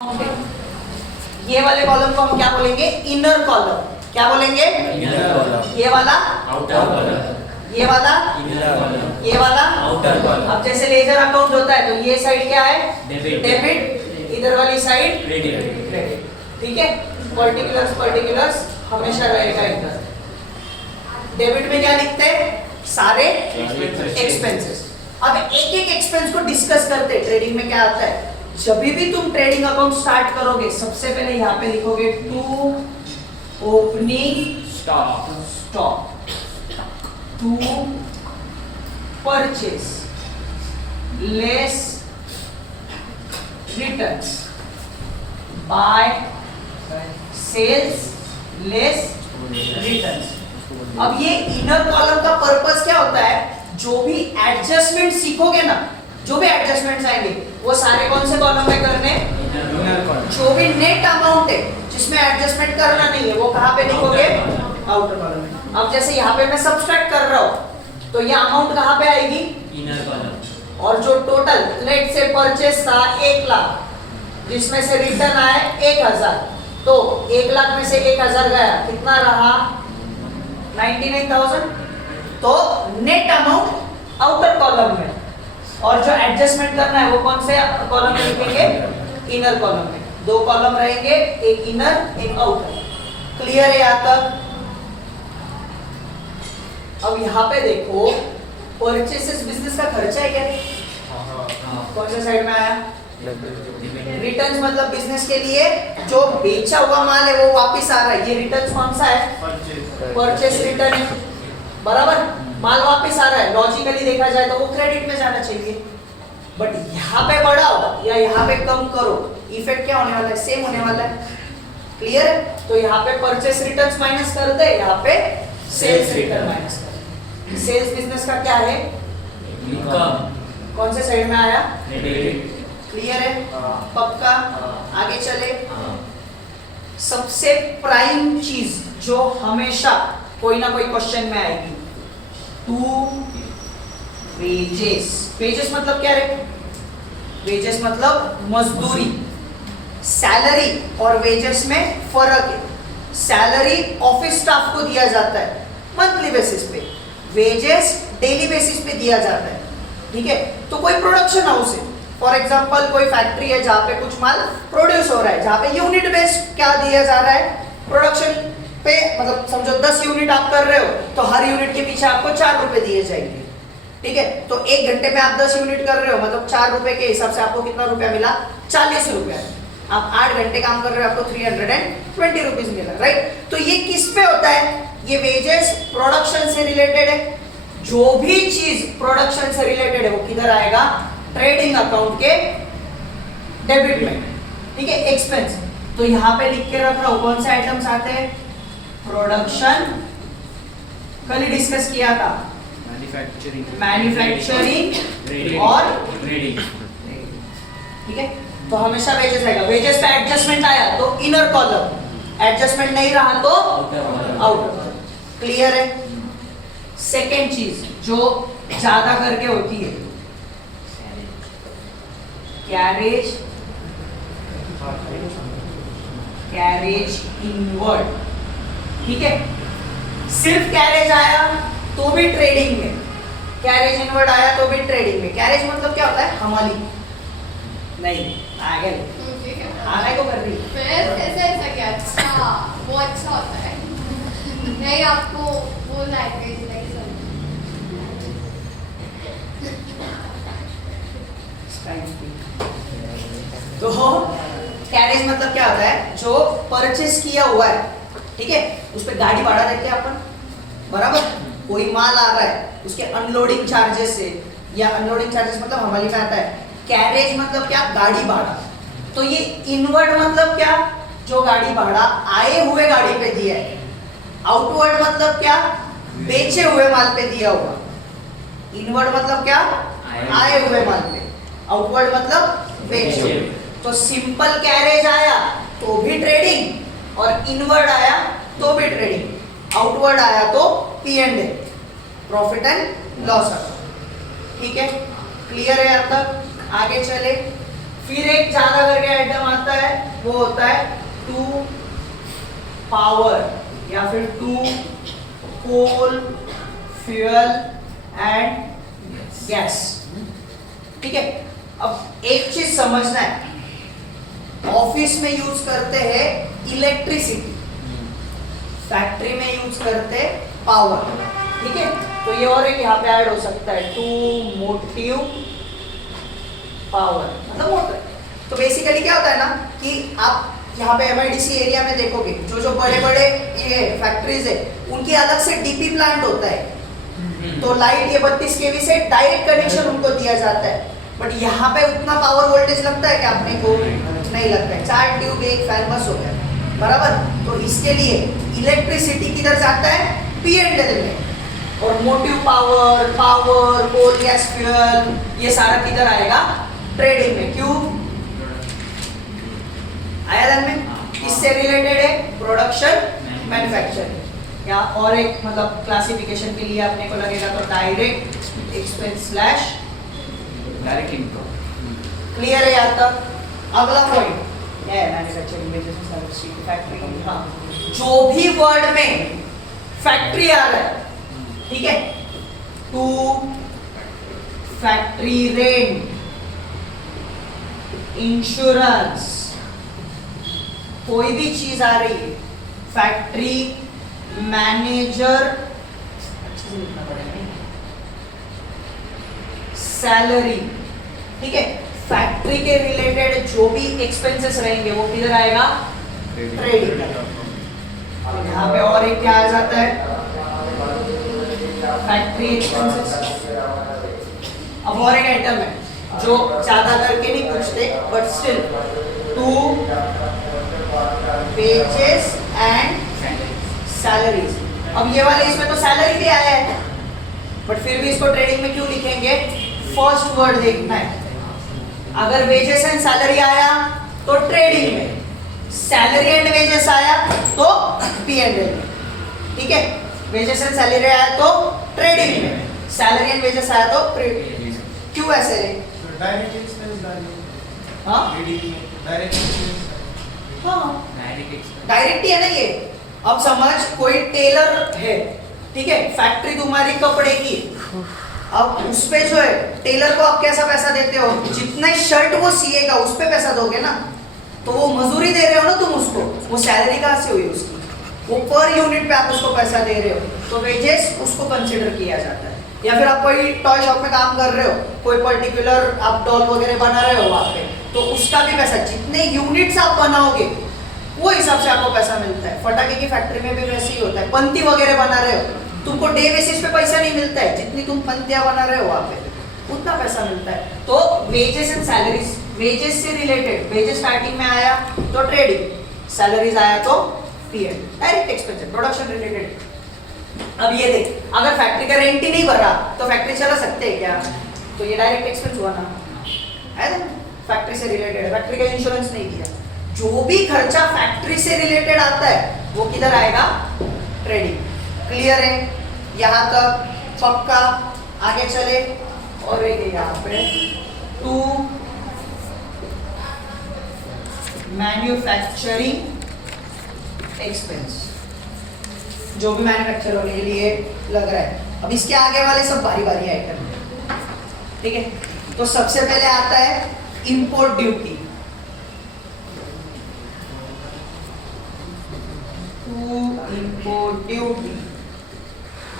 ये वाले कॉलम को हम क्या बोलेंगे? Inner column. क्या बोलेंगे? Inner column. ये वाला आउटर कॉलम। ये वाला इनर कॉलम। ये वाला आउटर कॉलम। अब जैसे लेजर अकाउंट होता है तो ये साइड क्या है? डेबिट। डेबिट। इधर वाली साइड क्रेडिट। क्रेडिट। ठीक है, पर्टिकुलर्स हमेशा रहेगा इधर। डेबिट में क्या लिखते हैं? सारे एक्सपेंसेस। अब एक एक एक्सपेंस को डिस्कस करते हैं। ट्रेडिंग में क्या आता है, जब भी तुम ट्रेडिंग अकाउंट स्टार्ट करोगे सबसे पहले यहाँ पे लिखोगे to opening stock, to purchase less returns, by sales less returns. अब ये इनर कॉलम का पर्पस क्या होता है? जो भी एडजस्टमेंट सीखोगे ना, जो भी एडजस्टमेंट्स आएंगे वो सारे कौन से कॉलम में करने? Inner column. जो भी नेट अमाउंट है जिसमें एडजस्टमेंट करना नहीं है वो कहाँ पे लिखोगे? आउटर कॉलम में। अब जैसे यहाँ पे मैं सब्सट्रैक्ट कर रहा हूँ तो ये अमाउंट कहाँ पे आएगी? Inner column. और जो टोटल लेट से परचेस था 1 लाख जिसमें से रिटर्न आए 1000, तो 1 लाख में से 1000 गया, कितना रहा? 99,000। तो नेट अमाउंट आउटर कॉलम में, और जो एडजस्टमेंट करना है वो कौन से कॉलम में लिखेंगे? इनर कॉलम में। 2 कॉलम रहेंगे, एक इनर एक आउटर। क्लियर है यहाँ तक? अब यहाँ पे देखो, परचेसेस बिजनेस का खर्चा है क्या? कौन से साइड में आया? रिटर्न्स मतलब बिजनेस के लिए जो बेचा हुआ माल है वो वापस आ रहा है। ये रिटर्न्स कौन सा है? परचेस रिटर्न है, बराबर। माल वापस आ रहा है, लॉजिकली देखा जाए तो वो क्रेडिट में जाना चाहिए। बट यहाँ पे बढ़ाओ या यहाँ पे कम करो, इफेक्ट क्या होने वाला है? सेम होने वाला है। क्लियर है? तो यहाँ पे परचेस रिटर्न्स माइनस कर दे, यहाँ पे सेल्स रिटर्न माइनस कर दे। सेल्स बिजनेस का क्या है? इनकम। कौन से साइड में आया? क्रेडिट। क्लियर है? पक्का? आगे चले। सबसे प्राइम चीज जो हमेशा कोई ना कोई क्वेश्चन में आएगी, टू वेजेस। वेजेस मतलब क्या रे? वेजेस मतलब मजदूरी। सैलरी और वेजेस में फर्क है। सैलरी ऑफिस स्टाफ को दिया जाता है मंथली बेसिस पे, वेजेस डेली बेसिस पे दिया जाता है। ठीक है, तो कोई प्रोडक्शन हाउस है, फॉर एग्जांपल कोई फैक्ट्री है जहाँ पे कुछ माल प्रोड्यूस हो रहा है, जहाँ पे यूनिट बेस्ड क्या दिया जा रहा है? प्रोडक्शन पे, मतलब समझो 10 यूनिट आप कर रहे हो तो हर यूनिट के पीछे आपको 4 रुपए दिए जाएंगे। ठीक है, तो 1 घंटे में आप 10 यूनिट कर रहे हो, मतलब 4 रुपए के हिसाब से आपको कितना रुपया मिला? 40 रुपया। आप 8 घंटे काम कर रहे हो, आपको 320 रुपीज मिला, राइट? तो ये किस पे होता है? ये वेजेस प्रोडक्शन से रिलेटेड है। जो भी चीज प्रोडक्शन से रिलेटेड है वो किधर आएगा? ट्रेडिंग अकाउंट के डेबिट में। ठीक है, एक्सपेंस। तो यहाँ पे लिख के रख रहा हूं, कौन से आइटम्स आते हैं? प्रोडक्शन, कल ही डिस्कस किया था, मैन्युफैक्चरिंग और ट्रेडिंग। ठीक है, तो हमेशा वेजेस आएगा। वेजेस पे एडजस्टमेंट आया तो इनर कॉलम, एडजस्टमेंट नहीं रहा तो आउटर। क्लियर है? सेकेंड चीज जो ज्यादा करके होती है, कैरेज, कैरेज इनवर्ड। ठीक है, सिर्फ कैरेज आया तो भी ट्रेडिंग में, कैरेज इनवर्ड आया तो भी ट्रेडिंग में। कैरेज मतलब क्या होता है? हमाली नहीं आगे आगे को कर रही है। फिर ऐसा क्या? अच्छा, वो अच्छा होता है। नहीं, आपको वो लैंग्वेज नहीं तो कैरेज मतलब क्या होता है? जो परचेस किया हुआ है, ठीक है, उस पे गाड़ी भाड़ा देते हैं अपन, बराबर। कोई माल आ रहा है, उसके अनलोडिंग चार्जेस से, या अनलोडिंग चार्जेस मतलब हमारे में आता है। कैरेज मतलब क्या? गाड़ी भाड़ा। तो ये इनवर्ड मतलब क्या? जो गाड़ी भाड़ा आए हुए गाड़ी पे दिया है। आउटवर्ड मतलब क्या? बेचे हुए माल पे दिया हुआ। इनवर्ड मतलब क्या? आए हुए माल पे। आउटवर्ड मतलब बेचे हुए। तो सिंपल कैरेज आया तो भी ट्रेडिंग, और इनवर्ड आया तो भी ट्रेडिंग, आउटवर्ड आया तो P&L, profit and loss account. ठीक है, क्लियर है यहाँ तक? आगे चले। फिर एक ज्यादा करके आइटम आता है, वो होता है टू पावर या फिर to coal fuel and gas. ठीक है, अब एक चीज समझना है, ऑफिस में यूज करते हैं इलेक्ट्रिसिटी, फैक्ट्री में यूज करते पावर। ठीक है, तो ये और एक यहाँ पे ऐड हो सकता है, टू मोटिव पावर मतलब मोटर। तो बेसिकली क्या होता है ना कि आप यहाँ पे एमआईडीसी एरिया में देखोगे जो जो बड़े बड़े ये फैक्ट्रीज है उनकी अलग से डीपी प्लांट होता है, तो लाइट ये 32 केवी से डायरेक्ट कनेक्शन उनको दिया जाता है। बट यहाँ पे उतना पावर वोल्टेज लगता है कि अपने को नहीं लगता है, 4 ट्यूब एक फैन बस हो गया, बराबर। तो इसके लिए इलेक्ट्रिसिटी किधर जाता है, P&L में, और motive power, coal gas fuel, ये सारा किधर आएगा, ट्रेडिंग में। क्यों आया ध्यान में? इससे रिलेटेड है प्रोडक्शन मैन्युफैक्चरिंग। या और एक मतलब क्लासिफिकेशन के लिए अपने को लगेगा तो direct expense slash direct income. Clear है यहाँ तक? अगला पॉइंट है मैन्युफैक्चरिंग वेजेस सर्विस फैक्ट्री। हाँ, जो भी वर्ड में फैक्ट्री आ रहा है, ठीक है, टू फैक्ट्री रेंट, इंश्योरेंस, कोई भी चीज आ रही है, फैक्ट्री मैनेजर, अच्छे से लिखना पड़ेगा, सैलरी। ठीक है, फैक्ट्री के रिलेटेड जो भी एक्सपेंसेस रहेंगे वो किधर आएगा, ट्रेडिंग। अब यहाँ पे और एक क्या आ जाता है, फैक्ट्री एक्सपेंसेस। अब और एक आइटम है जो ज्यादा करके नहीं पूछते but still, to wages and salaries. अब ये वाले इसमें तो सैलरी भी आया है बट फिर भी इसको ट्रेडिंग में क्यों लिखेंगे, फर्स्ट वर्ड देखना है। अगर वेजेस एंड सैलरी आया तो ट्रेडिंग में, सैलरी एंड वेजेस आया तो P&L में। ठीक है, वेजेस एंड सैलरी आया तो ट्रेडिंग में, सैलरी एंड वेजेस आया तो क्यों ऐसे रे? डायरेक्ट एक्सपेंस डालिए। हाँ डायरेक्ट एक्सपेंस। हाँ, डायरेक्ट एक्सपेंस। डायरेक्ट ही है ना ये। अब समझ कोई टेलर है, ठीक है, फैक्ट्री तुम्हारी कपड़े की, अब उस पे जो है टेलर को आप कैसा पैसा देते हो, जितने शर्ट वो सिएगा उस पे पैसा दोगे ना, तो वो मजदूरी दे रहे हो ना तुम उसको, वो सैलरी कहाँ से हुई उसकी, वो पर यूनिट पे आप उसको पैसा दे रहे हो, तो वेजेस उसको कंसिडर किया जाता है। या फिर आप कोई टॉय शॉप में काम कर रहे हो, कोई पर्टिकुलर आप डॉल वगैरह बना रहे हो वहाँ पे, तो उसका भी पैसा, जितने यूनिट्स आप बनाओगे वो हिसाब से आपको पैसा मिलता है। फटाके की फैक्ट्री में भी वैसे ही होता है, पंती वगैरह बना रहे हो, तुमको डे बेसिस पे पैसा नहीं मिलता है, जितनी तुम पंतियां बना रहे हो वहाँ पे उतना पैसा मिलता है। तो वेजेस एंड सैलरीज, वेजेस से रिलेटेड, वेजेस स्टार्टिंग में आया तो ट्रेडिंग, सैलरीज आया तो P&L, direct expense, production related. अब ये देख, अगर फैक्ट्री का रेंट ही नहीं भरा तो फैक्ट्री चला सकते हैं क्या, तो ये डायरेक्ट एक्सपेंस हुआ ना, है ना, फैक्ट्री से रिलेटेड है, फैक्ट्री का इंश्योरेंस नहीं किया। जो भी खर्चा फैक्ट्री से रिलेटेड आता है वो किधर आएगा, ट्रेडिंग। क्लियर है यहाँ तक, पक्का? आगे चले और एक यहाँ पे, टू मैन्युफैक्चरिंग एक्सपेंस, जो भी मैन्युफैक्चर होने के लिए लग रहा है। अब इसके आगे वाले सब बारी बारी आइटम है, ठीक है। तो सबसे पहले आता है import duty, to import duty,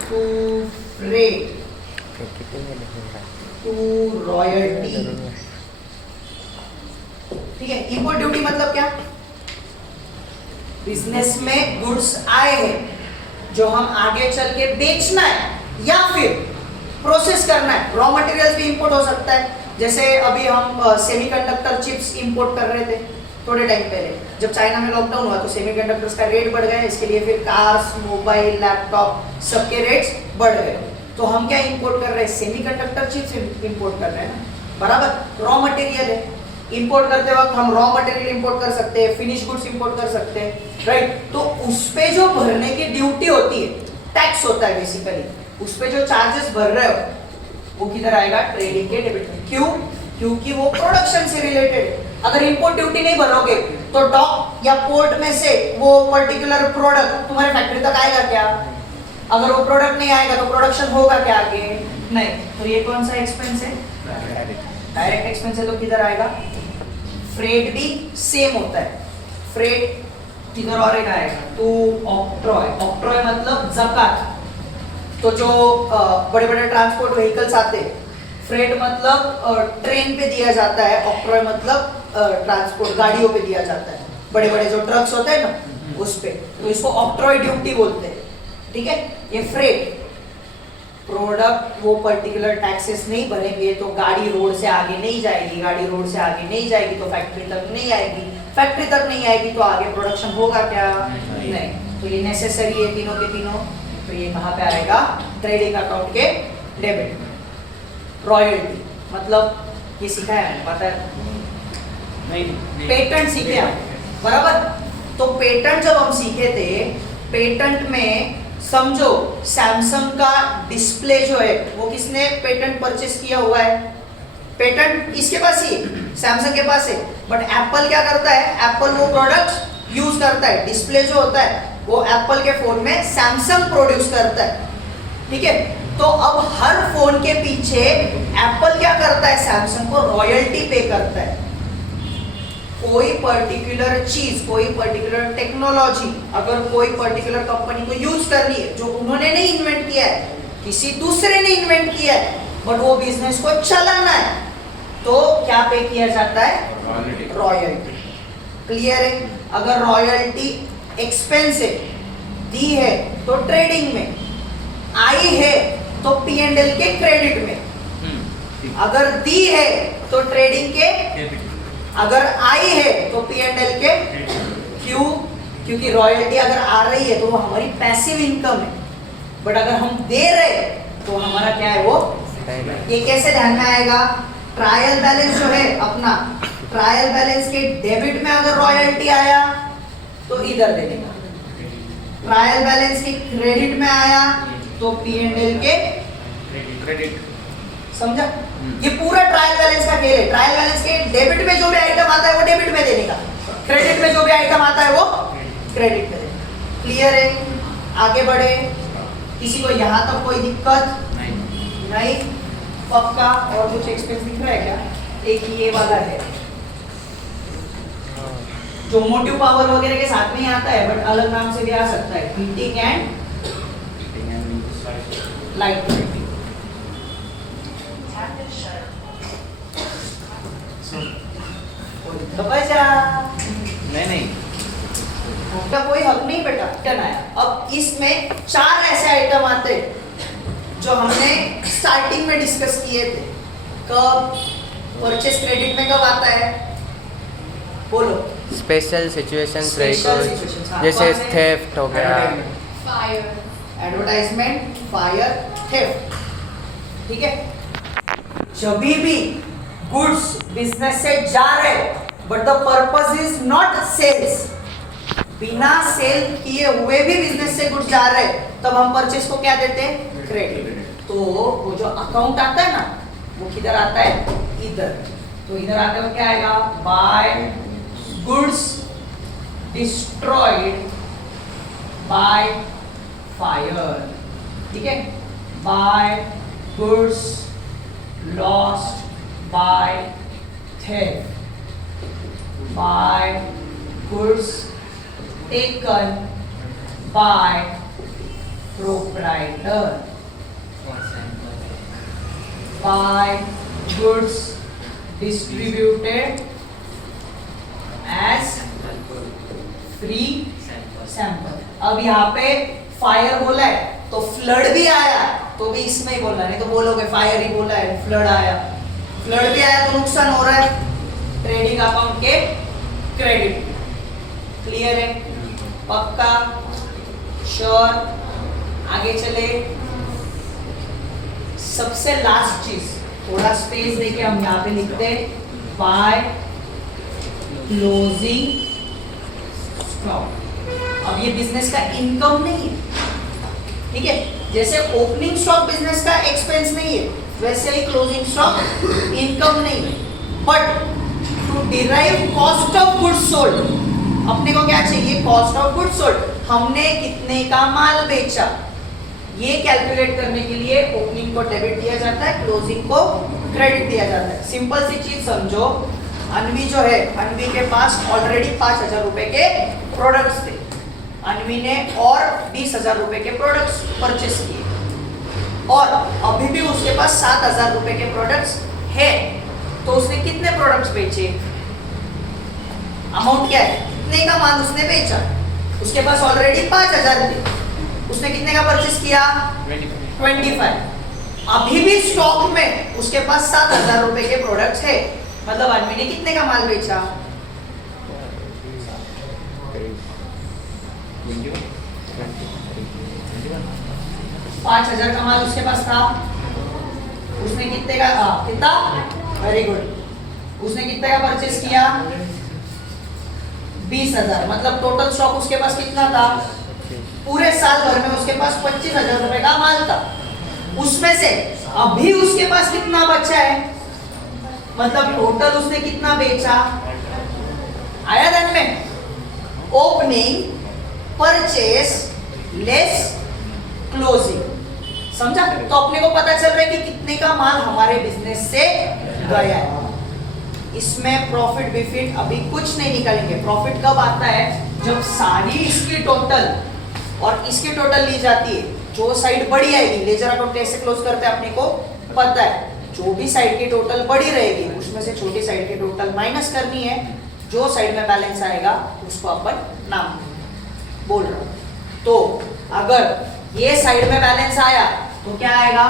to freight, to royalty. ठीक है, इंपोर्ट ड्यूटी मतलब क्या, बिजनेस में गुड्स आए हैं जो हम आगे चल के बेचना है या फिर प्रोसेस करना है, रॉ मटेरियल्स भी इंपोर्ट हो सकता है। जैसे अभी हम सेमीकंडक्टर चिप्स इंपोर्ट कर रहे थे थोड़े टाइम पहले, जब चाइना में लॉकडाउन हुआ तो सेमीकंडक्टर्स का रेट बढ़ गया, इसके लिए फिर कार्स, मोबाइल, लैपटॉप सबके रेट्स बढ़ गए। तो हम क्या इंपोर्ट कर रहे हैं, सेमीकंडक्टर चिप्स इंपोर्ट कर रहे हैं ना, बराबर, रॉ मटेरियल है। इंपोर्ट करते वक्त हम रॉ मटेरियल इंपोर्ट कर सकते हैं, फिनिश गुड्स इंपोर्ट कर सकते हैं, राइट। तो उस पे जो भरने की ड्यूटी होती है, टैक्स होता है बेसिकली, उस पे जो चार्जेस भर रहे हो वो किधर आएगा, ट्रेडिंग के डेबिट में। क्यों, क्योंकि वो प्रोडक्शन से रिलेटेड है। अगर इंपोर्ट ड्यूटी नहीं भरोगे तो डॉक या पोर्ट में से वो पर्टिकुलर प्रोडक्ट तुम्हारे फैक्ट्री तक आएगा क्या? अगर वो प्रोडक्ट नहीं आएगा तो प्रोडक्शन होगा क्या आगे? नहीं। तो ये कौन सा एक्सपेंस है? डायरेक्ट एक्सपेंस है, तो किधर आएगा? फ्रेट भी सेम होता है, फ्रेट किधर और एक आएगा तो ऑक्ट्रॉय। ऑक्ट्रॉय मतलब ज़कात। तो जो बड़े बड़े ट्रांसपोर्ट व्हीकल्स आते हैं, फ्रेट मतलब ट्रेन पे दिया जाता है, ऑक्ट्रॉय मतलब ट्रांसपोर्ट गाड़ियों पे दिया जाता है, बड़े बड़े जो ट्रक्स होते हैं ना उस पे, तो इसको ऑक्ट्रॉय ड्यूटी बोलते हैं। ठीक है, ये फ्रेट प्रोडक्ट वो पर्टिकुलर टैक्सेस नहीं भरेंगे तो गाड़ी रोड से आगे नहीं जाएगी, गाड़ी रोड से आगे नहीं जाएगी तो फैक्ट्री तक नहीं आएगी, फैक्ट्री तक नहीं आएगी तो आगे प्रोडक्शन होगा क्या? नहीं। तो ये नेसेसरी है तीनों के तीनों। तो ये कहाँ पे आएगा? ट्रेडिंग अकाउंट के डेबिट में। रॉयल्टी मतलब ये सीखा है, पता है? नहीं पेटेंट सीखे आप, बराबर? तो पेटेंट जब हम सीखे थे, पेटेंट में समझो सैमसंग का डिस्प्ले जो है वो किसने पेटेंट परचेस किया हुआ है? पेटेंट इसके पास ही, सैमसंग के पास है। बट एप्पल क्या करता है? एप्पल वो प्रोडक्ट यूज करता है, डिस्प्ले जो होता है वो एप्पल के फोन में सैमसंग प्रोड्यूस करता है। ठीक है, तो अब हर फोन के पीछे एप्पल क्या करता है? सैमसंग को रॉयल्टी पे करता है। कोई पर्टिकुलर चीज, कोई पर्टिकुलर टेक्नोलॉजी अगर कोई पर्टिकुलर कंपनी को यूज करनी है जो उन्होंने नहीं इन्वेंट किया है, किसी दूसरे ने इन्वेंट किया है, बट वो बिजनेस को चलाना है, तो क्या पे किया जाता है? रॉयल्टी। क्लियर है? अगर रॉयल्टी एक्सपेंस है, दी है तो ट्रेडिंग में, आई है तो P&L के क्रेडिट में, अगर दी है तो ट्रेडिंग के, अगर आई है तो P&L के। क्यों? क्योंकि रॉयल्टी अगर आ रही है तो वो हमारी पैसिव इनकम है, बट अगर हम दे रहे हैं तो हमारा क्या है? वो। ये कैसे ध्यान में आएगा? ट्रायल बैलेंस जो है अपना, ट्रायल बैलेंस के डेबिट में अगर रॉयल्टी आया तो इधर देने का, ट्रायल बैलेंस के क्रेडिट में आया तो P&L के क्रेडिट। समझा? ये पूरा ट्रायल बैलेंस का खेल है। ट्रायल बैलेंस के डेबिट में जो भी आइटम आता है वो डेबिट में देने का, क्रेडिट में जो भी आइटम आता है वो क्रेडिट में देने का। क्लियर है? आगे बढ़े। किसी को यहाँ तक कोई दिक्कत नहीं? पक्का? और कुछ एक्सपेंस दिख रहा है क्या? एक ये वाला है जो मोटिव पावर वगैरह के साथ में ही आता है, बट अलग नाम से भी आ सकता है, हीटिंग एंड लाइट। नहीं उसका कोई हक नहीं बेटा। टन आया। अब इसमें 4 ऐसे आइटम आते हैं जो हमने स्टार्टिंग में डिस्कस किए थे। कब? परचेस क्रेडिट में कब आता है? बोलो। स्पेशल सिचुएशंस Special situations, हाँ, जैसे कौन से? थेफ्ट हो गया, फायर, एडवर्टाइजमेंट, फायर, थेफ्ट। ठीक है, जब भी गुड्स बिजनेस से जा रहे but the purpose is not sales, बिना सेल किए हुए भी बिजनेस से गुड्स जा रहे तब हम परचेस को क्या देते हैं? क्रेडिट। तो वो जो अकाउंट आता है ना वो किधर आता है? इधर। तो इधर आते हुए क्या आएगा? By goods destroyed by fire. ठीक है, by goods lost by theft, by goods taken by proprietor, by goods distributed as free sample. अब यहाँ पे फायर बोला है तो फ्लड भी आया तो भी इसमें ही बोलना, नहीं तो बोलोगे फायर ही बोला है, फ्लड आया, फ्लड भी आया तो नुकसान हो रहा है ट्रेडिंग अकाउंट के क्रेडिट। क्लियर है? पक्का? श्योर? आगे चले। सबसे लास्ट चीज, थोड़ा स्पेस देके हम यहाँ पे लिखते हैं बाय क्लोजिंग स्टॉक। अब ये बिजनेस का इनकम नहीं है, ठीक है? जैसे ओपनिंग स्टॉक बिजनेस का एक्सपेंस नहीं है, वैसे ही क्लोजिंग स्टॉक इनकम नहीं है। But to derive cost of goods sold, अपने को क्या चाहिए? कॉस्ट ऑफ गुड्स सोल्ड, हमने कितने का माल बेचा, ये कैलकुलेट करने के लिए ओपनिंग को डेबिट दिया जाता है, क्लोजिंग को क्रेडिट दिया जाता है। सिंपल सी चीज समझो, अनवी जो है, अनवी के पास ऑलरेडी 5,000 रुपए के प्रोडक्ट्स थे, अनवी ने और 20,000 रुपए के प्रोडक्ट्स परचेस किए और अभी भी उसके पास 7,000 रुपए के प्रोडक्ट्स है, तो उसने कितने प्रोडक्ट्स बेचे? अमाउंट क्या है? कितने का माल उसने बेचा? उसके पास ऑलरेडी 5,000 थे, उसने कितने का परचेस किया? 25। अभी भी स्टॉक में उसके पास 7,000 रुपए के प्रोडक्ट्स है, मतलब आदमी ने कितने का माल बेचा? 5,000 का माल उसके पास था, उसने कितने का कितना? वेरी गुड, उसने कितने का परचेस किया? 20,000, मतलब टोटल स्टॉक उसके पास कितना था? पूरे साल भर में उसके पास 25,000 रुपए का माल था, उसमें से अभी उसके पास कितना बचा है? मतलब टोटल उसने कितना बेचा? आया ध्यान में? ओपनिंग, परचेस लेस क्लोजिंग, समझा? तो अपने को पता चल रहा है कि कितने का माल हमारे बिजनेस से गया है। इसमें प्रॉफिट बिफिट अभी कुछ नहीं निकालेंगे। प्रॉफिट कब आता है? जब सारी इसकी टोटल और इसकी टोटल ली जाती है, जो साइड बड़ी आएगी, लेजर अकाउंट कैसे क्लोज करते हैं अपने को पता है, जो भी साइड की टोटल बड़ी रहेगी उसमें से छोटी साइड की टोटल माइनस करनी है, जो साइड में बैलेंस आएगा उसको अपन नाम बोल रहा हूं। तो अगर ये साइड में बैलेंस आया तो क्या आएगा?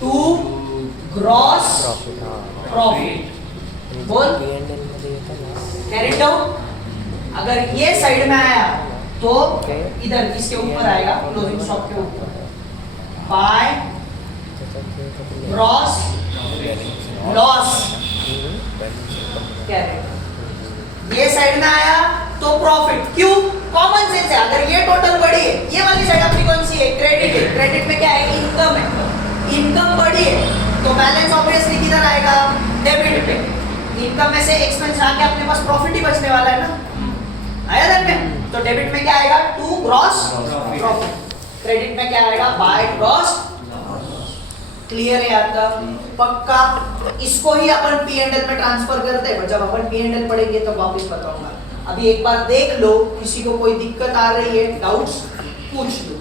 टू ग्रॉस प्रॉफिट, बोल कैरी इट डाउन। अगर ये साइड में आया तो इधर इसके ऊपर आएगा, क्लोजिंग स्टॉक के ऊपर, बाय ग्रॉस लॉस कैरी। ये साइड में आया तो प्रॉफिट, क्यों? कॉमन सेंस है, अगर ये टोटल बड़ी है, ये वाली साइड अपनी कौन सी है? क्रेडिट है, क्रेडिट में क्या है? इनकम है, इनकम बड़ी है तो बैलेंस ऑब्वियसली किधर आएगा? डेबिट पे। इनकम में से एक्सपेंस आके अपने पास प्रॉफिट ही बचने वाला है ना, आया ध्यान में? तो डेबिट में क्या आएगा? टू ग्रॉस प्रॉफिट, क्रेडिट में क्या आएगा? By gross. क्लियर है यहाँ तक? पक्का? इसको ही अपन P&L में ट्रांसफर करते हैं, जब अपन P&L पढ़ेंगे तो वापस बताऊंगा। अभी एक बार देख लो, किसी को कोई दिक्कत आ रही है, डाउट्स पूछ लो।